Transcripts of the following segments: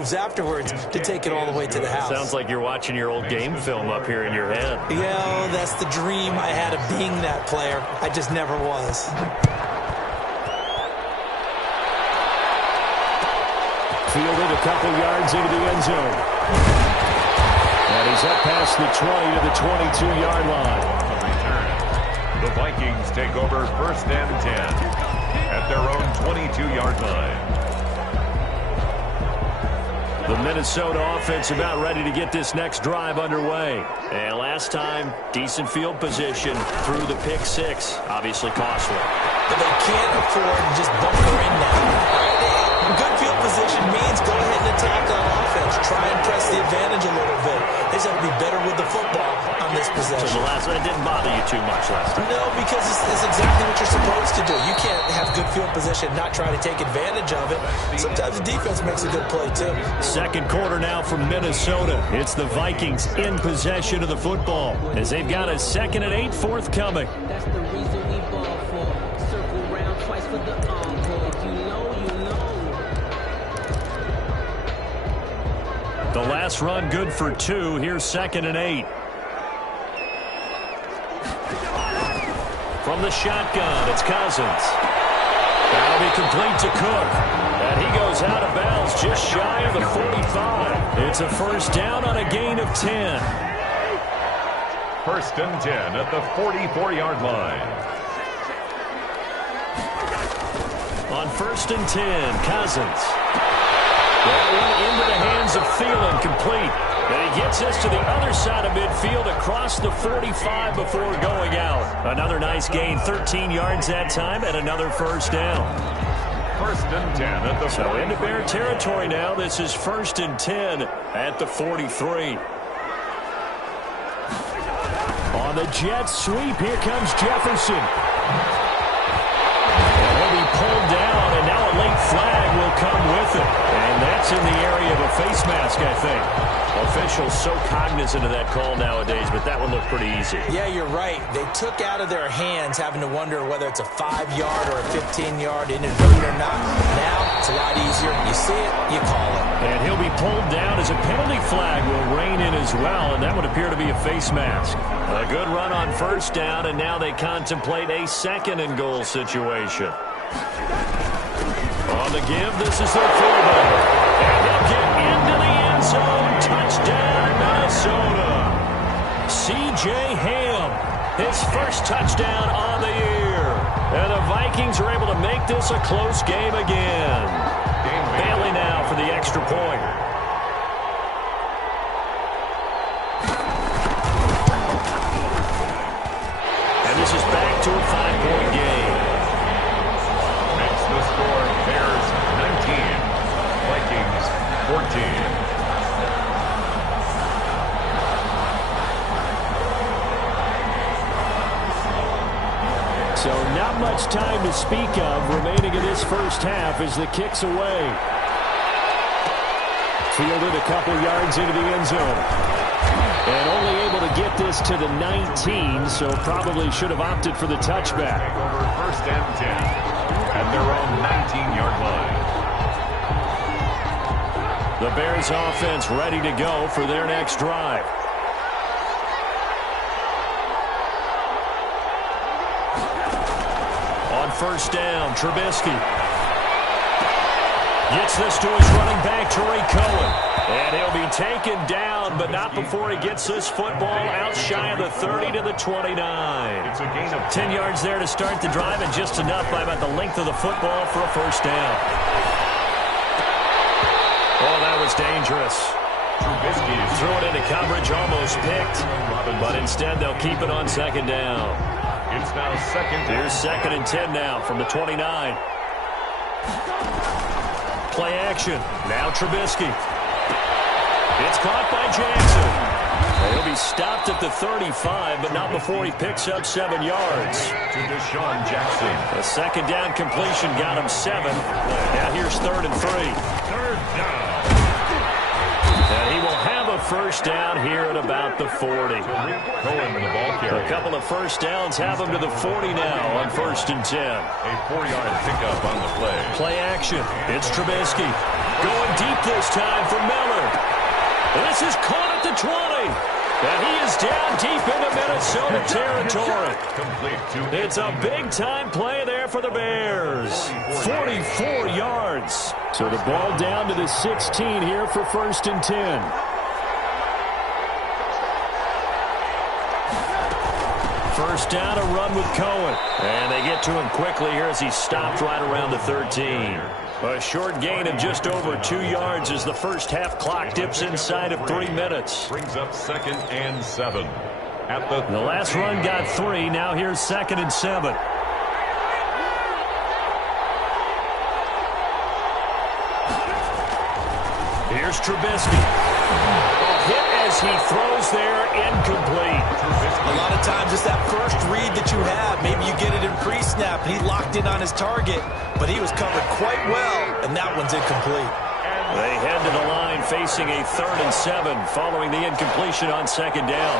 moves afterwards to take it all the way to the house. Sounds like you're watching your old game film up here in your head. Yeah, that's the dream I had of being that player. I just never was. Fielded a couple yards into the end zone. And he's up past the 20 to the 22-yard line. The Vikings take over 1st and 10 at their own 22-yard line. The Minnesota offense about ready to get this next drive underway. And last time, decent field position through the pick six. Obviously costly. But they can't afford to just bunker in now. Good field position means go ahead and attack on offense. Try and press the advantage a little bit. They just have to be better with the football on this possession. So the last one, it didn't bother you too much last time. No, because it's exactly what you're supposed to do. You can't have good field position, not try to take advantage of it. Sometimes the defense makes a good play, too. Second quarter now from Minnesota. It's the Vikings in possession of the football as they've got a 2nd and 8 forthcoming. That's the reason we ball for. Circle round twice for the encore. You know. The last run good for 2. Here's 2nd and 8. From the shotgun, it's Cousins. That'll be complete to Cook. And he goes out of bounds just shy of the 45. It's a first down on a gain of 10. 1st and 10 at the 44-yard line. On 1st and 10, Cousins. That one into the hands of Thielen, complete. And he gets us to the other side of midfield across the 45 before going out. Another nice gain, 13 yards that time, and another first down. 1st and 10 at the 43. So into Bear territory now. This is 1st and 10 at the 43. On the jet sweep, here comes Jefferson. And he'll be pulled down, and now a late flag will come with it. And that's in the area of a face mask, I think. Officials so cognizant of that call nowadays, but that one looked pretty easy. Yeah, you're right. They took out of their hands having to wonder whether it's a 5-yard or a 15-yard inadvertent or not. Now, it's a lot easier. You see it, you call it. And he'll be pulled down as a penalty flag will rein in as well, and that would appear to be a face mask. A good run on first down, and now they contemplate a 2nd and goal situation. On the give, this is their fullback. And he'll get into the end zone. Touchdown, Minnesota. C.J. Ham, his first touchdown on the year. And the Vikings are able to make this a close game again. Bailey now for the extra point. And this is back to a 5-point game. Makes the score Bears 19, Vikings 14. So not much time to speak of remaining in this first half as the kick's away. Fielded a couple yards into the end zone. And only able to get this to the 19, so probably should have opted for the touchback. Over 1st and 10 at their own 19-yard line. The Bears offense ready to go for their next drive. On first down, Trubisky gets this to his running back, Tariq Cohen. And he'll be taken down, but not before he gets this football out shy of the 30 to the 29. It's a gain of 10 yards there to start the drive, and just enough by about the length of the football for a first down. Oh, that was dangerous. Trubisky Threw it into coverage, almost picked, but instead they'll keep it on 2nd down. It's now 2nd. Here's 2nd and 10 now from the 29. Play action. Now Trubisky. It's caught by Jackson. He'll be stopped at the 35, but not before he picks up 7 yards. To Deshaun Jackson. A 2nd down completion got him 7. Now here's 3rd and 3. 3rd down. And he will have a first down here at about the 40. Cohen, the ball carrier. A couple of first downs have him to the 40 now on 1st and 10. A 4-yard pickup on the play. Play action. It's Trubisky. Going deep this time for Miller. And this is caught at the 20. And he is down deep into Minnesota territory. It's a big-time play there for the Bears. 44 yards. So the ball down to the 16 here for 1st and 10. First down, a run with Cohen. And they get to him quickly here as he stopped right around the 13. A short gain of just over 2 yards as the first half clock dips inside of 3 minutes. Brings up 2nd and 7. The last run got 3. Now here's 2nd and 7. Here's Trubisky. A hit as he throws there, incomplete. A lot of times it's that first read that you have. Maybe you get it in pre-snap. He locked in on his target, but he was covered quite well, and that one's incomplete. They head to the line facing a 3rd and 7 following the incompletion on 2nd down.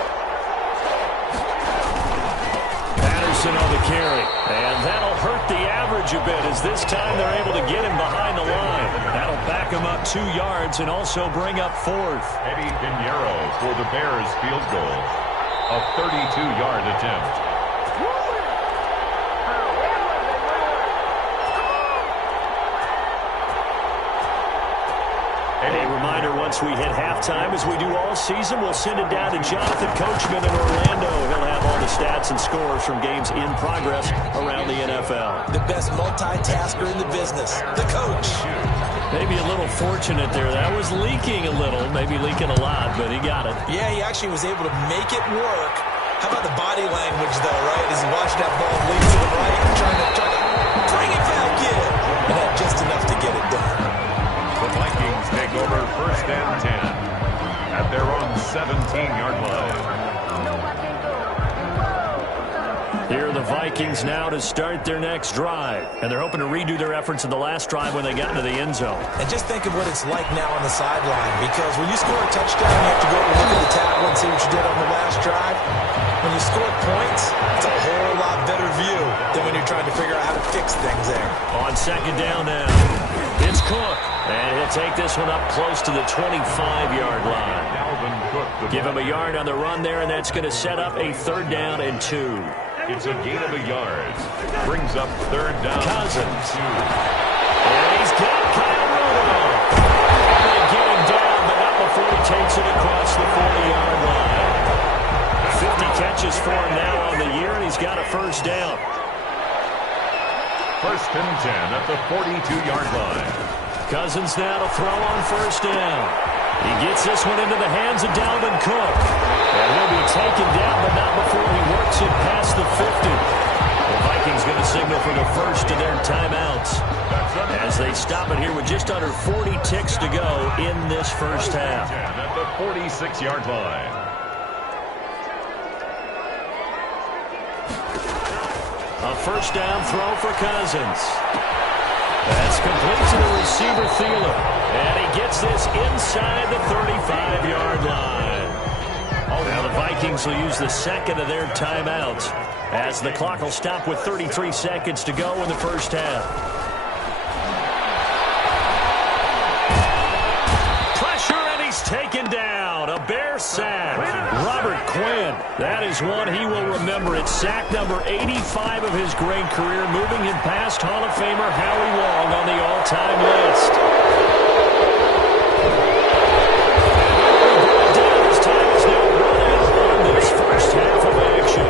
Patterson on the carry, and that'll hurt the average a bit as this time they're able to get him behind the line. That'll back him up 2 yards and also bring up 4th. Eddie Pinheiro for the Bears field goal. A 32-yard attempt. A reminder, once we hit halftime, as we do all season, we'll send it down to Jonathan Coachman in Orlando. He'll have all the stats and scores from games in progress around the NFL. The best multitasker in the business, the coach. Maybe a little fortunate there. That was leaking a little, maybe leaking a lot, but he got it. Yeah, he actually was able to make it work. How about the body language, though, right? As he watched that ball leap to the right, trying to bring it back in. And had just enough to get it done. The Vikings take over 1st and 10 at their own 17-yard line. Here are the Vikings now to start their next drive. And they're hoping to redo their efforts in the last drive when they got into the end zone. And just think of what it's like now on the sideline. Because when you score a touchdown, you have to go over and look at the tackle and see what you did on the last drive. When you score points, it's a whole lot better view than when you're trying to figure out how to fix things there. On 2nd down now, it's Cook. And he'll take this one up close to the 25-yard line. Give him a yard on the run there, and that's going to set up a 3rd down and 2. It's a gain of a yard. Brings up 3rd down. Cousins. And he's got Kyle Rudolph. And they get him down, but not before he takes it across the 40-yard line. 50 catches for him now on the year, and he's got a 1st down. 1st and 10 at the 42-yard line. Cousins now to throw on 1st down. He gets this one into the hands of Dalvin Cook. And he'll be taken down, but not before he works it past the 50. The Vikings going to signal for the first of their timeouts as they stop it here with just under 40 ticks to go in this first half. At the 46-yard line. A 1st down throw for Cousins. That's complete to the receiver, Thielen. And he gets this inside the 35-yard line. Now the Vikings will use the 2nd of their timeouts as the clock will stop with 33 seconds to go in the first half. Pressure, and he's taken down. A Bear sack. Robert Quinn. That is one he will remember. It's sack number 85 of his great career, moving him past Hall of Famer Howie Long on the all-time list. His time is now running on this first half of action.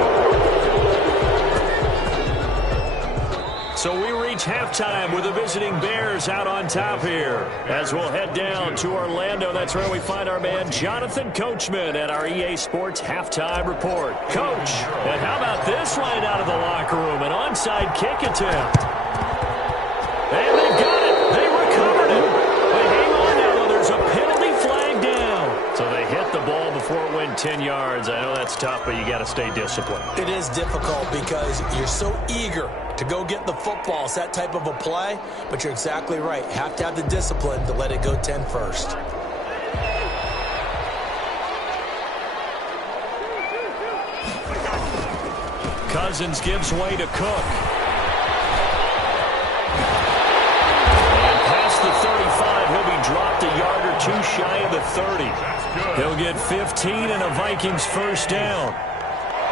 So we reach halftime with the visiting Bears out on top here. As we'll head down to Orlando, that's where we find our man Jonathan Coachman at our EA Sports Halftime Report. Coach, and how about this right out of the locker room? An onside kick attempt. And they've got it. They recovered it. But hang on now, though. There's a penalty flag down. So they hit the ball before it went 10 yards. I know that's tough, but you got to stay disciplined. It is difficult because you're so eager to go get the football. It's that type of a play, but you're exactly right. You have to have the discipline to let it go 10 first. Cousins gives way to Cook. And past the 35, he'll be too shy of the 30. He'll get 15 and a Vikings first down.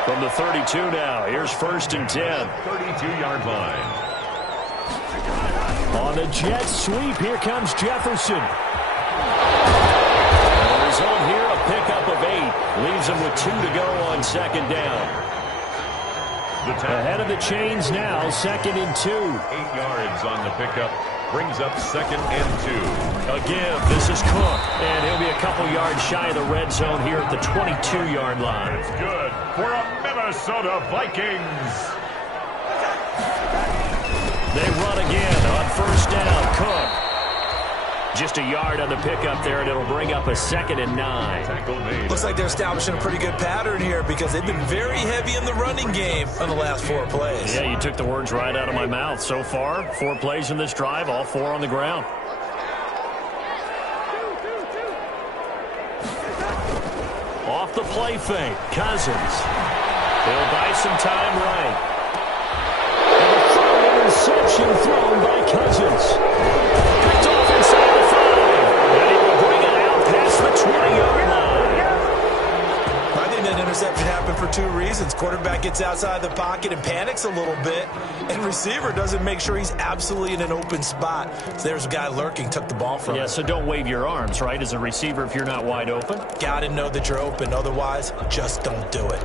From the 32 now, here's 1st and 10. 32-yard line. On the jet sweep, here comes Jefferson. The result here, a pickup of 8. Leaves him with 2 to go on 2nd down. Ahead of the chains now, 2nd and 2. 8 yards on the pickup. Brings up 2nd and 2. A give. This is Cook. And he'll be a couple yards shy of the red zone here at the 22-yard line. It's good for a Minnesota Vikings. They run again on 1st down. Cook. Just a yard on the pickup there, and it'll bring up a 2nd and 9. Looks like they're establishing a pretty good pattern here because they've been very heavy in the running game on the last 4 plays. Yeah, you took the words right out of my mouth. So far, 4 plays in this drive, all 4 on the ground. Off the play fake, Cousins. He'll buy some time right. And a throw interception thrown by Cousins. Picked off inside the 5. And he will bring it out past the 20-yard line. I think that interception happened for 2 reasons. Quarterback gets outside the pocket and panics a little bit, and receiver doesn't make sure he's absolutely in an open spot. So there's a guy lurking, took the ball from him. Yeah, so don't wave your arms, right, as a receiver if you're not wide open? Got to know that you're open. Otherwise, just don't do it.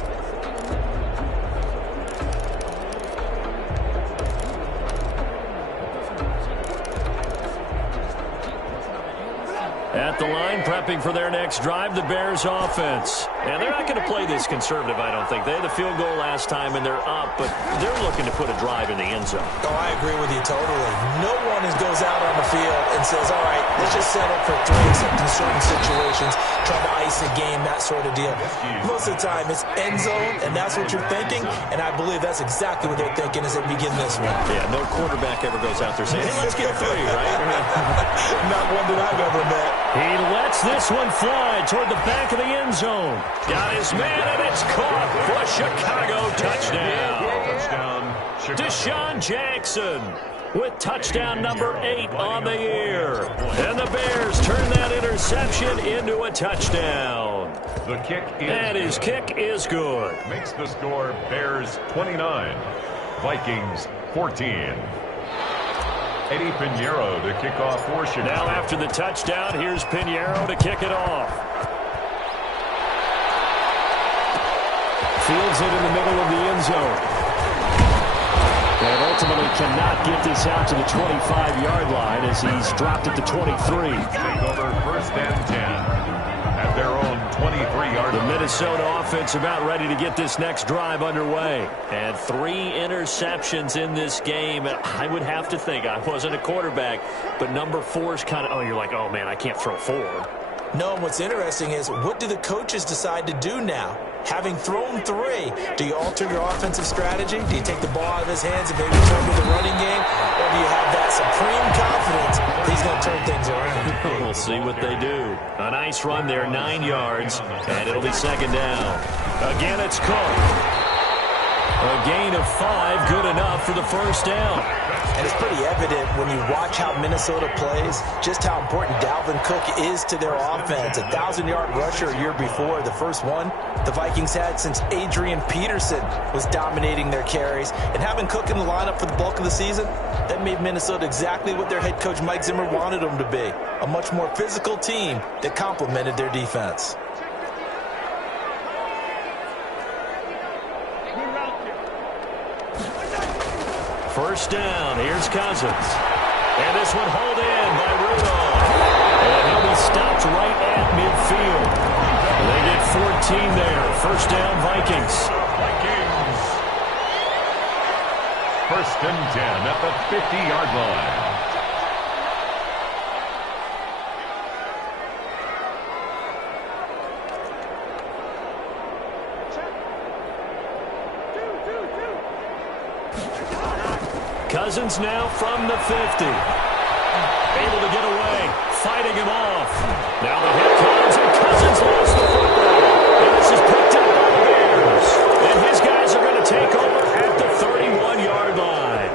At the line, prepping for their next drive, the Bears offense. And they're not going to play this conservative, I don't think. They had the field goal last time, and they're up, but they're looking to put a drive in the end zone. Oh, I agree with you totally. No one goes out on the field and says, all right, let's just settle for 3 except in certain situations, try to ice a game, that sort of deal. Most of the time, it's end zone, and that's what you're thinking, and I believe that's exactly what they're thinking as they begin this one. Yeah, no quarterback ever goes out there saying, hey, let's get 3, right? Not one that I've ever met. He lets this one fly toward the back of the end zone. Got his man, and it's caught for a Chicago touchdown. Deshaun Jackson with touchdown number 8 on the year. And the Bears turn that interception into a touchdown. The kick is and his kick is good. Makes the score Bears 29, Vikings 14. Eddie Pinheiro to kick off for Chicago. Now after the touchdown, here's Pinheiro to kick it off. Fields it in the middle of the end zone. And ultimately cannot get this out to the 25-yard line as he's dropped at the 23. Take over 1st and 10 at their own 23-yard line. The Minnesota offense about ready to get this next drive underway. And 3 interceptions in this game. I would have to think, I wasn't a quarterback, but number 4 is kind of, you're like, oh, man, I can't throw 4. No, and what's interesting is, what do the coaches decide to do now? Having thrown 3, do you alter your offensive strategy? Do you take the ball out of his hands and maybe turn to the running game? Or do you have that supreme confidence that he's going to turn things around? We'll see what they do. A nice run there, 9 yards, and it'll be 2nd down. Again, it's Cook. A gain of 5, good enough for the 1st down. And it's pretty evident when you watch how Minnesota plays, just how important Dalvin Cook is to their offense. 1,000-yard rusher a year before, the first one the Vikings had since Adrian Peterson was dominating their carries. And having Cook in the lineup for the bulk of the season, that made Minnesota exactly what their head coach Mike Zimmer wanted them to be. A much more physical team that complemented their defense. First down, here's Cousins. And this one hauled in by Rudolph. And he'll be stopped right at midfield. They get 14 there. First down, Vikings. 1st and 10 at the 50-yard line. Cousins now from the 50. Able to get away. Fighting him off. Now the hit comes, and Cousins lost the football. And this is picked up by the Bears. And his guys are going to take over at the 31-yard line.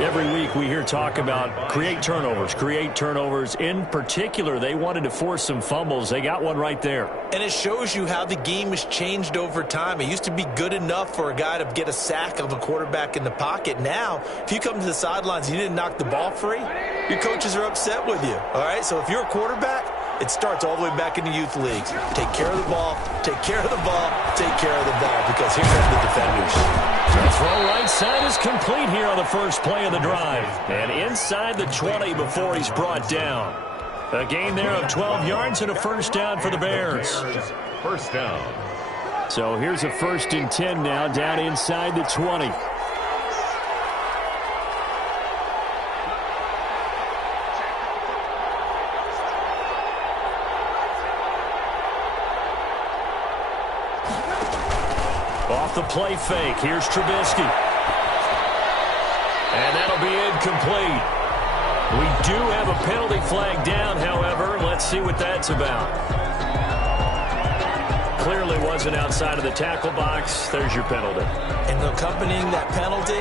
Every week we hear talk about create turnovers. In particular, they wanted to force some fumbles. They got one right there. And it shows you how the game has changed over time. It used to be good enough for a guy to get a sack of a quarterback in the pocket. Now, if you come to the sidelines and you didn't knock the ball free, your coaches are upset with you. All right, so if you're a quarterback, it starts all the way back in the youth leagues. Take care of the ball, take care of the ball, take care of the ball, because here come the defenders. The throw right side is complete here on the first play of the drive. And inside the 20 before he's brought down. A gain there of 12 yards and a first down for the Bears. First down. So here's a 1st and 10 now, down inside the 20. Off the play fake, here's Trubisky. And that'll be incomplete. We do have a penalty flag down, however. Let's see what that's about. Clearly wasn't outside of the tackle box. There's your penalty. And accompanying that penalty,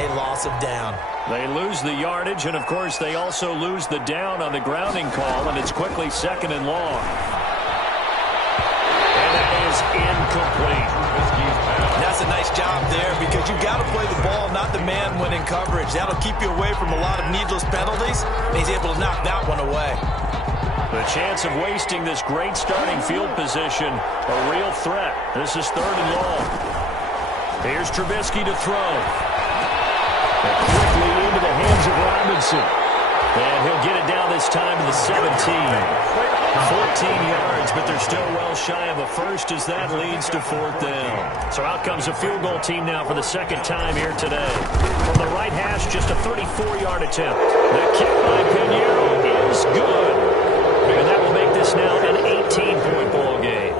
a loss of down. They lose the yardage, and, of course, they also lose the down on the grounding call, and it's quickly 2nd and long. And that is incomplete. That's a nice job there, because you got to play the ball, not the man when in coverage. That'll keep you away from a lot of needless penalties, and he's able to knock that one away. The chance of wasting this great starting field position, a real threat. This is 3rd and long. Here's Trubisky to throw. And quickly into the hands of Robinson. And he'll get it down this time to the 17. 14 yards, but they're still well shy of a first as that leads to 4th down. So out comes a field goal team now for the 2nd time here today. From the right hash, just a 34-yard attempt. The kick by Pinheiro is good. And that will make this now an 18-point ball game.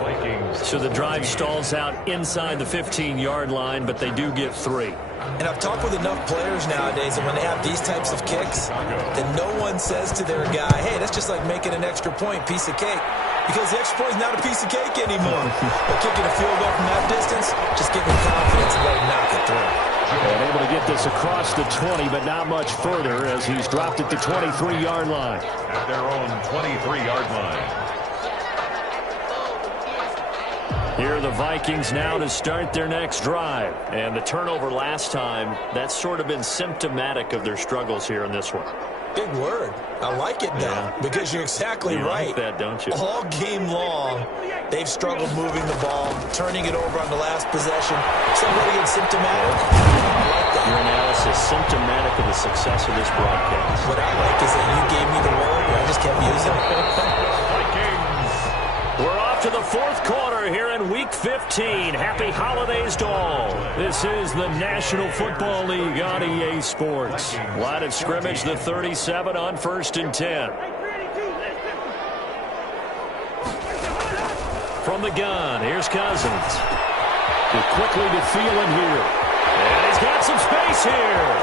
So the drive stalls out inside the 15-yard line, but they do get 3. And I've talked with enough players nowadays that when they have these types of kicks, then no one says to their guy, hey, that's just like making an extra point, piece of cake. Because the extra point is not a piece of cake anymore. But kicking a field goal from that distance, just give him confidence and let him knock it through. And able to get this across the 20, but not much further as he's dropped at the 23-yard line. At their own 23-yard line. Here are the Vikings now to start their next drive. And the turnover last time, that's sort of been symptomatic of their struggles here in this one. Big word. I like it now, because you're exactly right. You like that, don't you? All game long, they've struggled moving the ball, turning it over on the last possession. Somebody gets symptomatic. I like that. Your analysis symptomatic of the success of this broadcast. What I like is that you gave me the word, and I just kept using it. We're off to the 4th quarter here in Week 15. Happy holidays to all. This is the National Football League on EA Sports. Line of scrimmage, the 37 on 1st and 10. From the gun, here's Cousins. Quickly to Thielen here. And he's got some space here.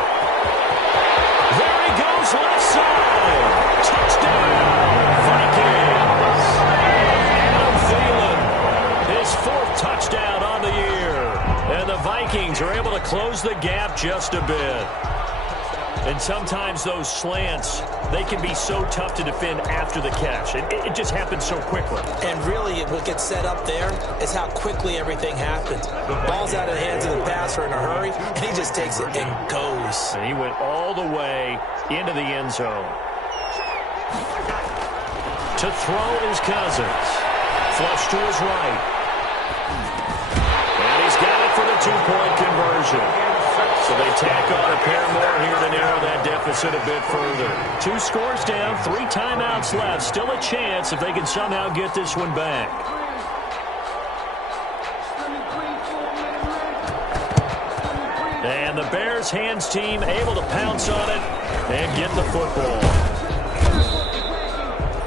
There he goes, left side. Touchdown, Vikings. His 4th touchdown on the year. And the Vikings are able to close the gap just a bit. And sometimes those slants, they can be so tough to defend after the catch. It just happens so quickly. And really, what gets set up there is how quickly everything happens. The ball's out of the hands of the passer in a hurry, and he just takes it and goes. And he went all the way into the end zone. To throw is Cousins. Flush to his right. And he's got it for the 2-point conversion. So they tack on a pair more here to narrow that deficit a bit further. 2 scores down, 3 timeouts left. Still a chance if they can somehow get this one back. And the Bears hands team able to pounce on it and get the football.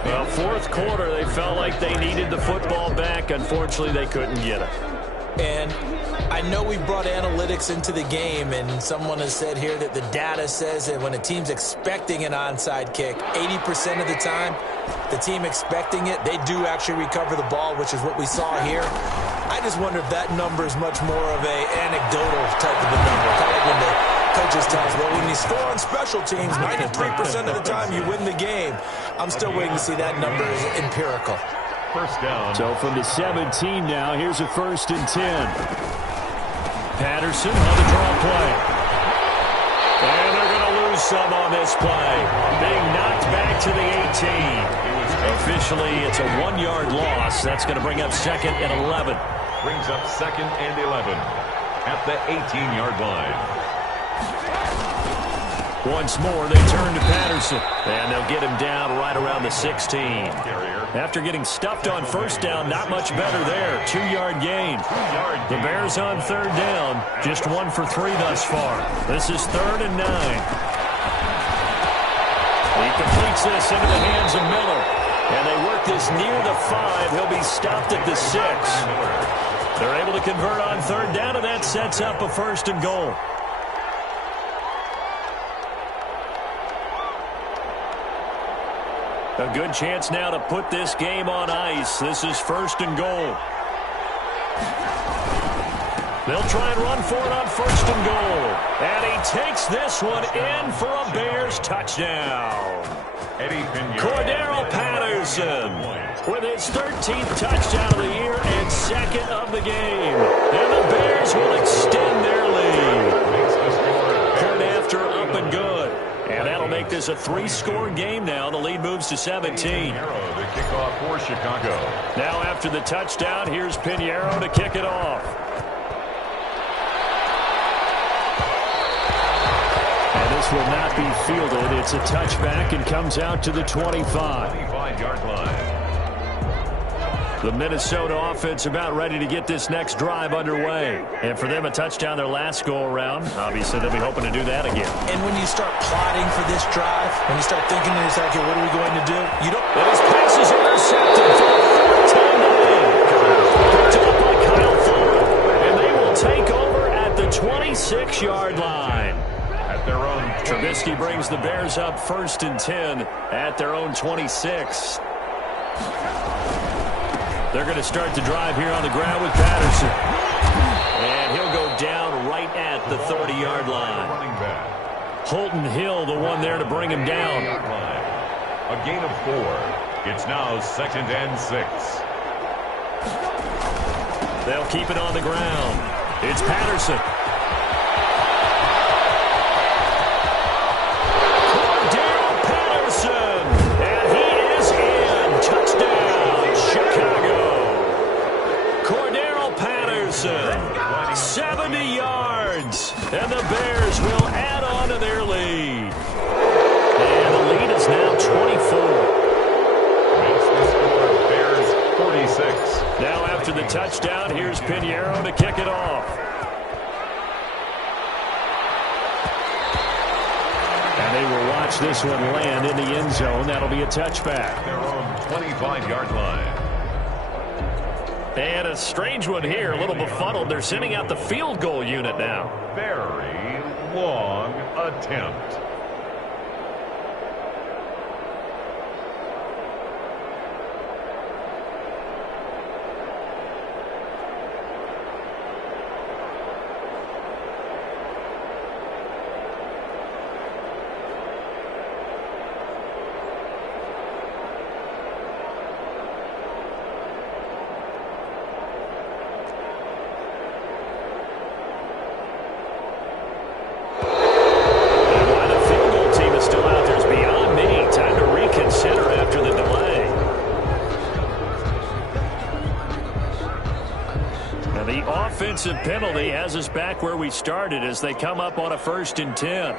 Well, 4th quarter, they felt like they needed the football back. Unfortunately, they couldn't get it. And I know we brought analytics into the game, and someone has said here that the data says that when a team's expecting an onside kick, 80% of the time, the team expecting it, they do actually recover the ball, which is what we saw here. I just wonder if that number is much more of a anecdotal type of a number, kind of like when the Coaches tell us, well, when you score on special teams, 93% of the time you win the game. I'm still waiting to see that number is empirical. First down. So from the 17 now, here's a 1st and 10. Patterson on the draw play. And they're going to lose some on this play. Being knocked back to the 18. Officially, it's a 1-yard loss. That's going to bring up 2nd and 11. Brings up 2nd and 11 at the 18-yard line. Once more, they turn to Patterson. And they'll get him down right around the 16. After getting stuffed on 1st down, not much better there. 2-yard gain. The Bears on 3rd down. Just 1 for 3 thus far. This is 3rd and 9. He completes this into the hands of Miller. And they work this near the 5. He'll be stopped at the 6. They're able to convert on 3rd down, and that sets up a 1st and goal. A good chance now to put this game on ice. This is 1st and goal. They'll try and run for it on 1st and goal. And he takes this one in for a Bears touchdown. Cordero Patterson with his 13th touchdown of the year and 2nd of the game. And the Bears will extend their lead. Point after, up and good. And that'll make this a 3-score game now. The lead moves to 17. The kickoff for Chicago. Now after the touchdown, here's Pinheiro to kick it off. And this will not be fielded. It's a touchback and comes out to the 25. 25-yard line. The Minnesota offense about ready to get this next drive underway. And for them, a touchdown their last go-around. Obviously, they'll be hoping to do that again. And when you start plotting for this drive, when you start thinking to yourself, okay, what are we going to do? You don't. And his pass is intercepted for a 14-0. Picked up by Kyle Fuller. And they will take over at the 26-yard line. At their own. Trubisky brings the Bears up 1st and 10 at their own 26. They're going to start the drive here on the ground with Patterson. And he'll go down right at the 30-yard line. Holton Hill, the one there to bring him down. A gain of 4. It's now 2nd and 6. They'll keep it on the ground. It's Patterson. Cordero Patterson. And he is in. Touchdown, Chicago. Cordero Patterson, 70 yards, and the Bears will add on to their lead. And the lead is now 24. Makes the score Bears 46. Now after the touchdown, here's Pinheiro to kick it off. And they will watch this one land in the end zone. That'll be a touchback. Their own 25-yard line. And a strange one here, a little befuddled. They're sending out the field goal unit now. Very long attempt. Offensive penalty has us back where we started as they come up on a 1st and 10. Now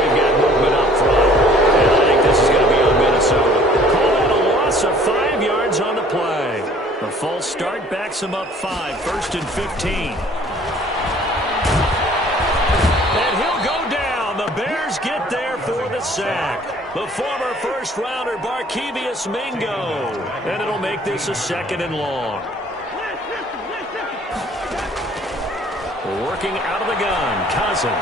we've got movement up front. And I think this is going to be on Minnesota. Call that a loss of 5 yards on the play. The false start backs them up 5, 1st and 15. And he'll go down. The Bears get there for the sack. The former first-rounder Barkevious Mingo. And it'll make this a 2nd and long. Working out of the gun, Cousins.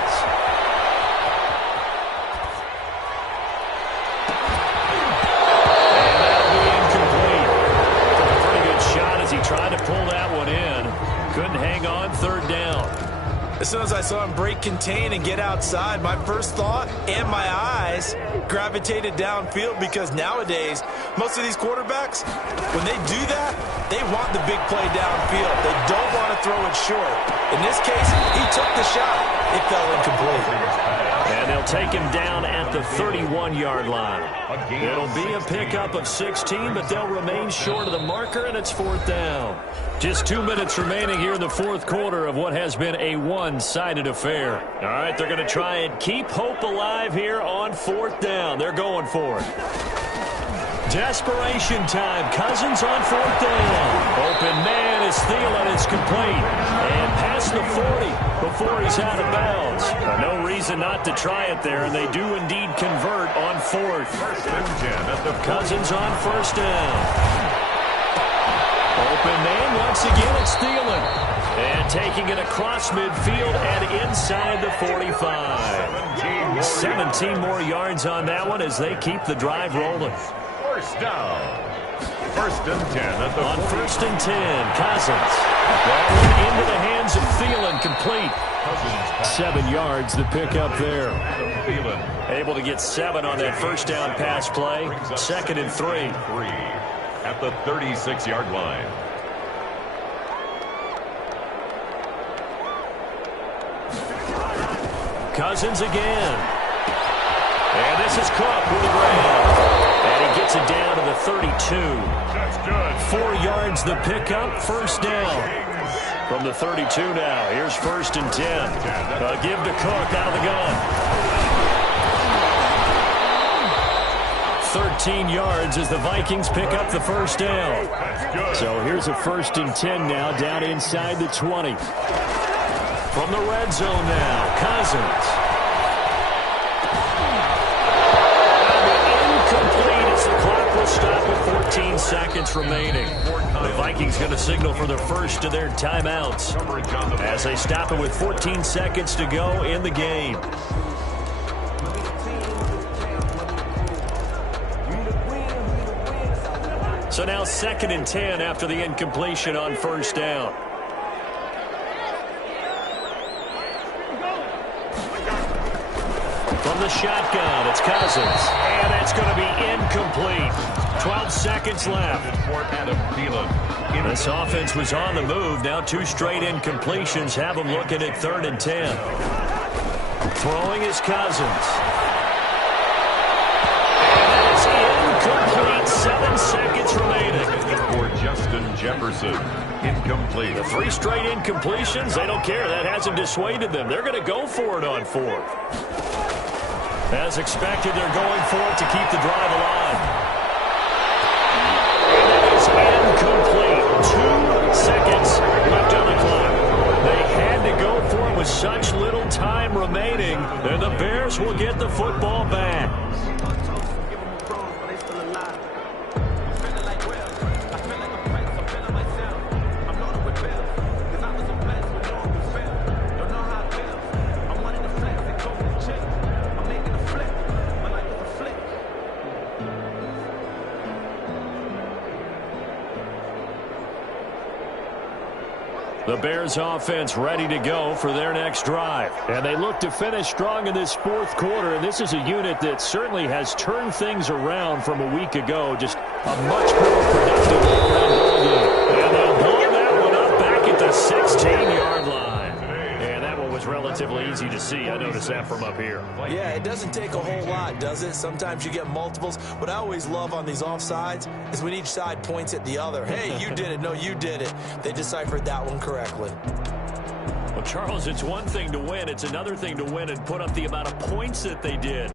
And that'll be incomplete. Took a pretty saw him break contain and get outside, my first thought and my eyes gravitated downfield because nowadays, most of these quarterbacks, when they do that, they want the big play downfield. They don't want to throw it short. In this case, he took the shot. It fell incomplete. And they'll take him down at the 31-yard line. It'll be a pickup of 16, but they'll remain short of the marker, and it's 4th down. Just 2 minutes remaining here in the 4th quarter of what has been a one-sided affair. All right, they're going to try and keep hope alive here on 4th down. They're going for it. Desperation time. Cousins on 4th down. Open man is Thielen. It's complete. And past the 40 before he's out of bounds. No reason not to try it there, and they do indeed convert on 4th. Cousins on 1st down. Open man once again. It's Thielen. And taking it across midfield and inside the 45. 17 more yards on that one as they keep the drive rolling. 1st down. 1st and 10 at the on 1st and 10, Cousins. That one into the hands of Thielen, complete. 7 yards the pickup there. Able to get 7 on that 1st down pass play. 2nd and 3. At the 36-yard line. Cousins again. And this is Cook with a grab. And he gets it down to the 32. That's good. 4 yards the pickup, 1st down. From the 32 now, here's 1st and 10. Give to Cook out of the gun. 13 yards as the Vikings pick up the 1st down. So here's a 1st and 10 now, down inside the 20. From the red zone now, Cousins. The clock will stop with 14 seconds remaining. The Vikings going to signal for the first of their timeouts as they stop it with 14 seconds to go in the game. So now 2nd and 10 after the incompletion on 1st down. From the shotgun, it's Cousins. And that's going to be incomplete. 12 seconds left. This offense was on the move. Now 2 straight incompletions have them looking at 3rd and 10. Throwing is Cousins. And that is incomplete. 7 seconds remaining. For Justin Jefferson. Incomplete. The 3 straight incompletions, they don't care. That hasn't dissuaded them. They're going to go for it on 4th. As expected, they're going for it to keep the drive alive. And that is incomplete. 2 seconds left on the clock. They had to go for it with such little time remaining, and the Bears will get the football back. The Bears offense ready to go for their next drive. And they look to finish strong in this 4th quarter. And this is a unit that certainly has turned things around from a week ago. Just a much more productive all-around ball game. And they'll blow that one up back at the 16-yard line. And that one was relatively easy to see. I noticed that from up here. Yeah, it doesn't take a whole lot, does it? Sometimes you get multiples. What I always love on these offsides is when each side points at the other. Hey, you did it. No, you did it. They deciphered that one correctly. Well, Charles, it's one thing to win. It's another thing to win and put up the amount of points that they did.